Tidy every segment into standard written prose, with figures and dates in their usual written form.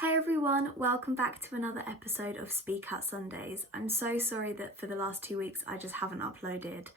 Hi everyone, welcome back to another episode of Speak Out Sundays. I'm so sorry that for the last 2 weeks I just haven't uploaded.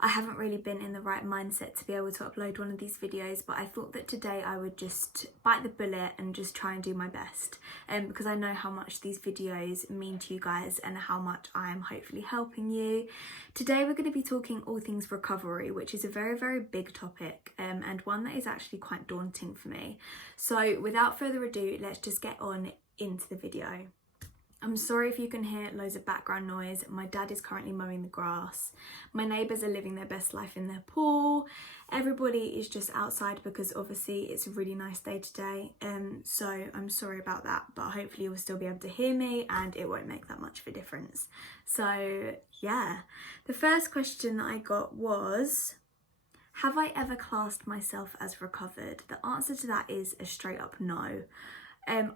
I haven't really been in the right mindset to be able to upload one of these videos, but I thought that today I would just bite the bullet and just try and do my best, because I know how much these videos mean to you guys and how much I am hopefully helping you. Today we're going to be talking all things recovery, which is a very big topic and one that is actually quite daunting for me. So without further ado, let's just get on into the video. I'm sorry if you can hear loads of background noise. My dad is currently mowing the grass. My neighbours are living their best life in their pool. Everybody is just outside because obviously it's a really nice day today. So I'm sorry about that, but hopefully you'll still be able to hear me and it won't make that much of a difference. So yeah, the first question that I got was, have I ever classed myself as recovered? The answer to that is a straight up no.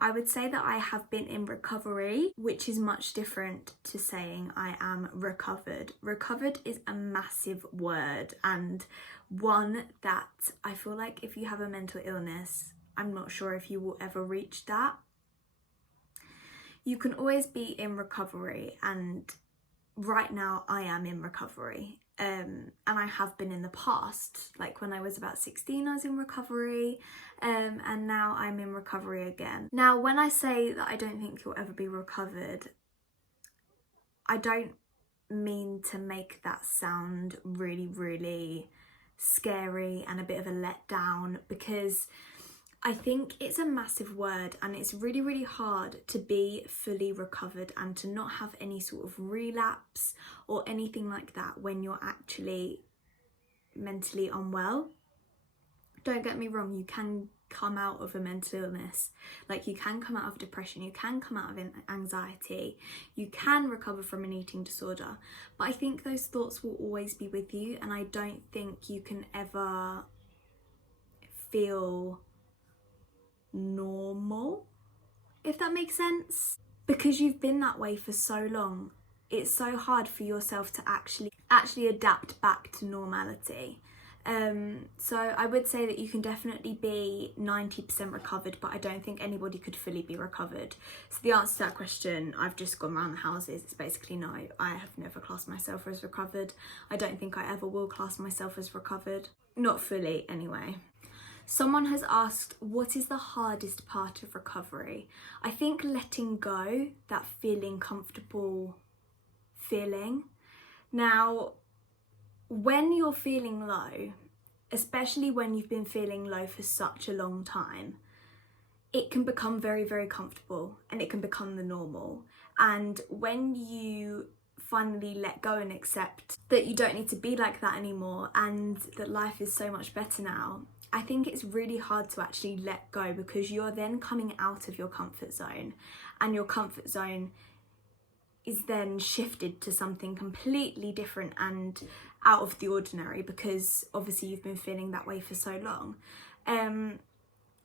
I would say that I have been in recovery, which is much different to saying I am recovered. Recovered is a massive word and one that I feel like if you have a mental illness, I'm not sure if you will ever reach that. You can always be in recovery, and right now I am in recovery. And I have been in the past, like when I was about 16 I was in recovery, and now I'm in recovery again. Now when I say that I don't think you'll ever be recovered, I don't mean to make that sound really scary and a bit of a letdown, because I think it's a massive word and it's really hard to be fully recovered and to not have any sort of relapse or anything like that when you're actually mentally unwell. Don't get me wrong, you can come out of a mental illness, like you can come out of depression, you can come out of anxiety, you can recover from an eating disorder, but I think those thoughts will always be with you, and I don't think you can ever feel normal, if that makes sense, because you've been that way for so long. It's so hard for yourself to actually adapt back to normality. So I would say that you can definitely be 90% recovered, but I don't think anybody could fully be recovered. So the answer to that question, I've just gone around the houses, it's basically no. I have never classed myself as recovered. I don't think I ever will class myself as recovered, not fully anyway. Someone has asked, what is the hardest part of recovery? I think letting go, that feeling comfortable feeling. Now, when you're feeling low, especially when you've been feeling low for such a long time, it can become very comfortable and it can become the normal. And when you finally let go and accept that you don't need to be like that anymore and that life is so much better now, I think it's really hard to actually let go, because you're then coming out of your comfort zone, and your comfort zone is then shifted to something completely different and out of the ordinary, because obviously you've been feeling that way for so long.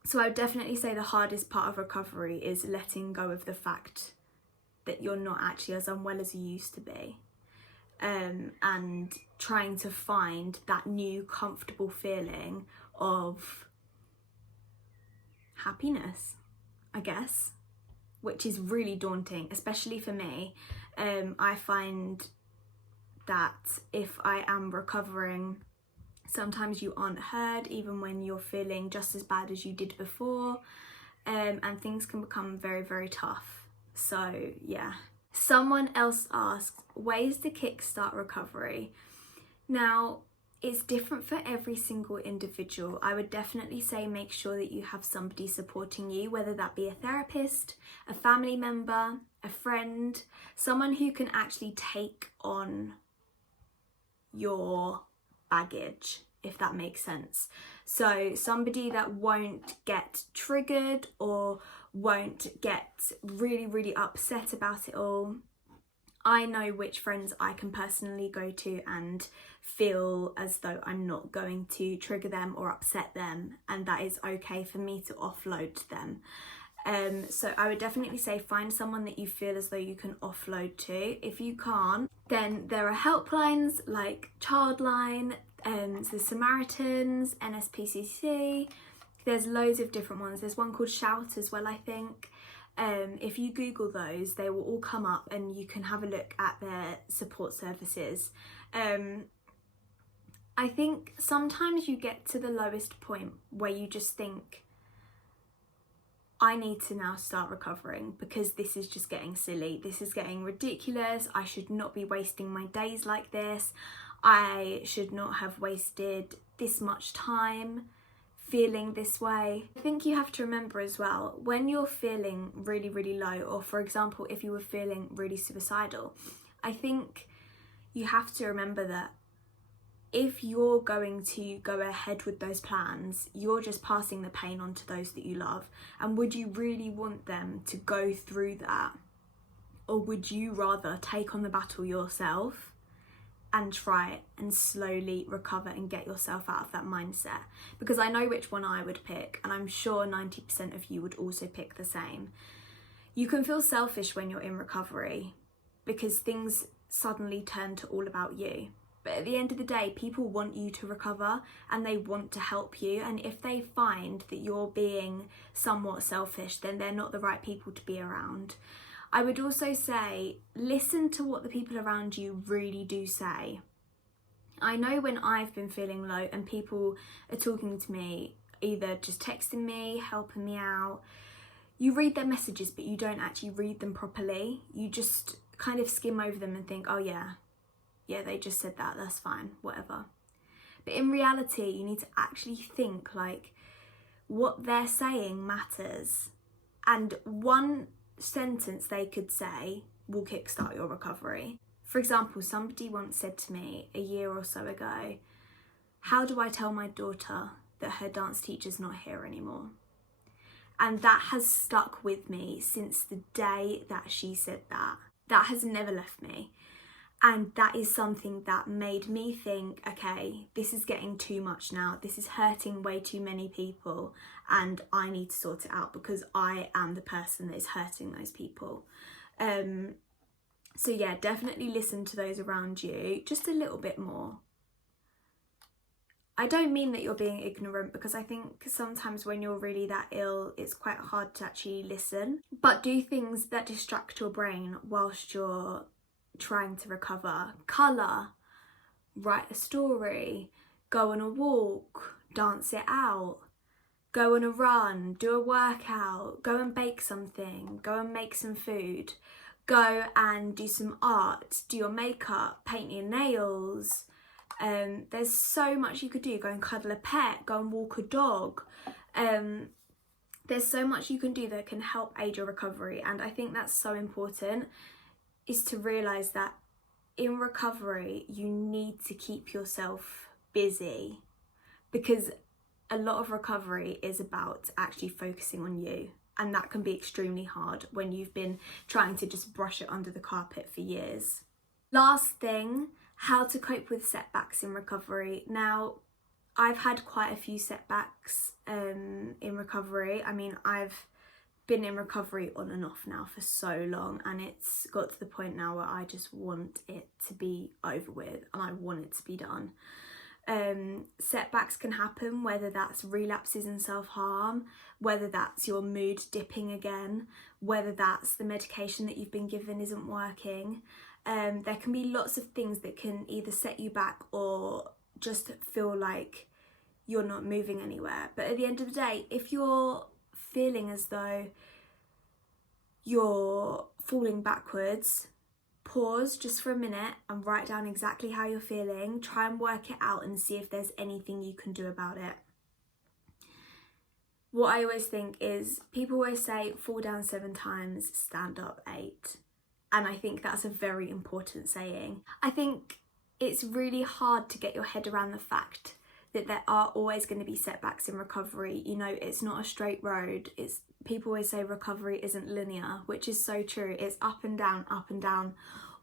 So I would definitely say the hardest part of recovery is letting go of the fact that you're not actually as unwell as you used to be, and trying to find that new comfortable feeling of happiness, I guess, which is really daunting, especially for me. I find that if I am recovering, sometimes you aren't heard even when you're feeling just as bad as you did before, and things can become very tough. So yeah. Someone else asked, ways to kickstart recovery. Now, it's different for every single individual. I would definitely say make sure that you have somebody supporting you, whether that be a therapist, a family member, a friend, someone who can actually take on your baggage, if that makes sense. So somebody that won't get triggered or won't get really upset about it all. I know which friends I can personally go to and feel as though I'm not going to trigger them or upset them, and that is okay for me to offload to them. So I would definitely say find someone that you feel as though you can offload to. If you can't, then there are helplines like Childline, the Samaritans, NSPCC, There's loads of different ones. There's one called Shout as well, I think. If you Google those, they will all come up and you can have a look at their support services. I think sometimes you get to the lowest point where you just think, I need to now start recovering because this is just getting silly. This is getting ridiculous. I should not be wasting my days like this. I should not have wasted this much time feeling this way. I think you have to remember as well, when you're feeling really, really low, or for example, if you were feeling really suicidal, I think you have to remember that if you're going to go ahead with those plans, you're just passing the pain on to those that you love. And would you really want them to go through that? Or would you rather take on the battle yourself and try and slowly recover and get yourself out of that mindset? Because I know which one I would pick, and I'm sure 90% of you would also pick the same. You can feel selfish when you're in recovery because things suddenly turn to all about you. But at the end of the day, people want you to recover and they want to help you. And if they find that you're being somewhat selfish, then they're not the right people to be around. I would also say, listen to what the people around you really do say. I know when I've been feeling low and people are talking to me, either just texting me, helping me out, you read their messages, but you don't actually read them properly. You just kind of skim over them and think, oh yeah, they just said that, that's fine, whatever. But in reality, you need to actually think like what they're saying matters. And one sentence they could say will kickstart your recovery. For example, somebody once said to me a year or so ago, how do I tell my daughter that her dance teacher's not here anymore? And that has stuck with me since the day that she said that. That has never left me. And that is something that made me think, okay, this is getting too much now. This is hurting way too many people and I need to sort it out because I am the person that is hurting those people. So yeah, definitely listen to those around you just a little bit more. I don't mean that you're being ignorant, because I think sometimes when you're really that ill, it's quite hard to actually listen. But do things that distract your brain whilst you're trying to recover. Colour, write a story, go on a walk, dance it out, go on a run, do a workout, go and bake something, go and make some food, go and do some art, do your makeup, paint your nails. There's so much you could do. Go and cuddle a pet, go and walk a dog. There's so much you can do that can help aid your recovery, and I think that's so important, is to realise that in recovery you need to keep yourself busy, because a lot of recovery is about actually focusing on you, and that can be extremely hard when you've been trying to just brush it under the carpet for years. Last thing, how to cope with setbacks in recovery. Now, I've had quite a few setbacks in recovery. I mean, I've been in recovery on and off now for so long, and it's got to the point now where I just want it to be over with and I want it to be done. Setbacks can happen, whether that's relapses in self-harm, whether that's your mood dipping again, whether that's the medication that you've been given isn't working. There can be lots of things that can either set you back or just feel like you're not moving anywhere. But at the end of the day, if you're feeling as though you're falling backwards, pause just for a minute and write down exactly how you're feeling. Try and work it out and see if there's anything you can do about it. What I always think is, people always say, fall down 7 times, stand up 8. And I think that's a very important saying. I think it's really hard to get your head around the fact that there are always going to be setbacks in recovery. You know, it's not a straight road. People always say recovery isn't linear, which is so true. It's up and down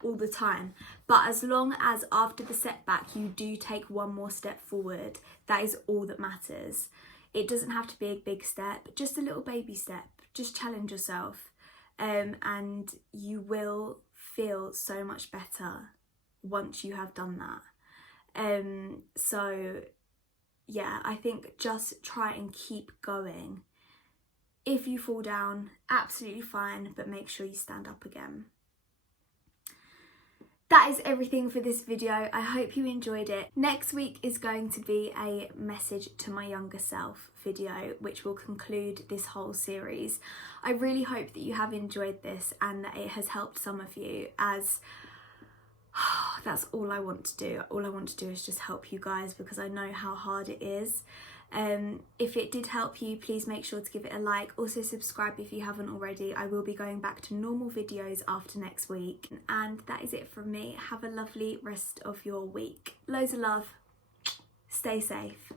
all the time. But as long as after the setback you do take one more step forward, that is all that matters. It doesn't have to be a big step, just a little baby step. Just challenge yourself. And you will feel so much better once you have done that. So yeah, I think just try and keep going. If you fall down, absolutely fine, but make sure you stand up again. That is everything for this video. I hope you enjoyed it. Next week is going to be a message to my younger self video, which will conclude this whole series. I really hope that you have enjoyed this and that it has helped some of you, as that's all I want to do. All I want to do is just help you guys, because I know how hard it is. If it did help you, please make sure to give it a like. Also subscribe if you haven't already. I will be going back to normal videos after next week. And that is it from me. Have a lovely rest of your week. Loads of love. Stay safe.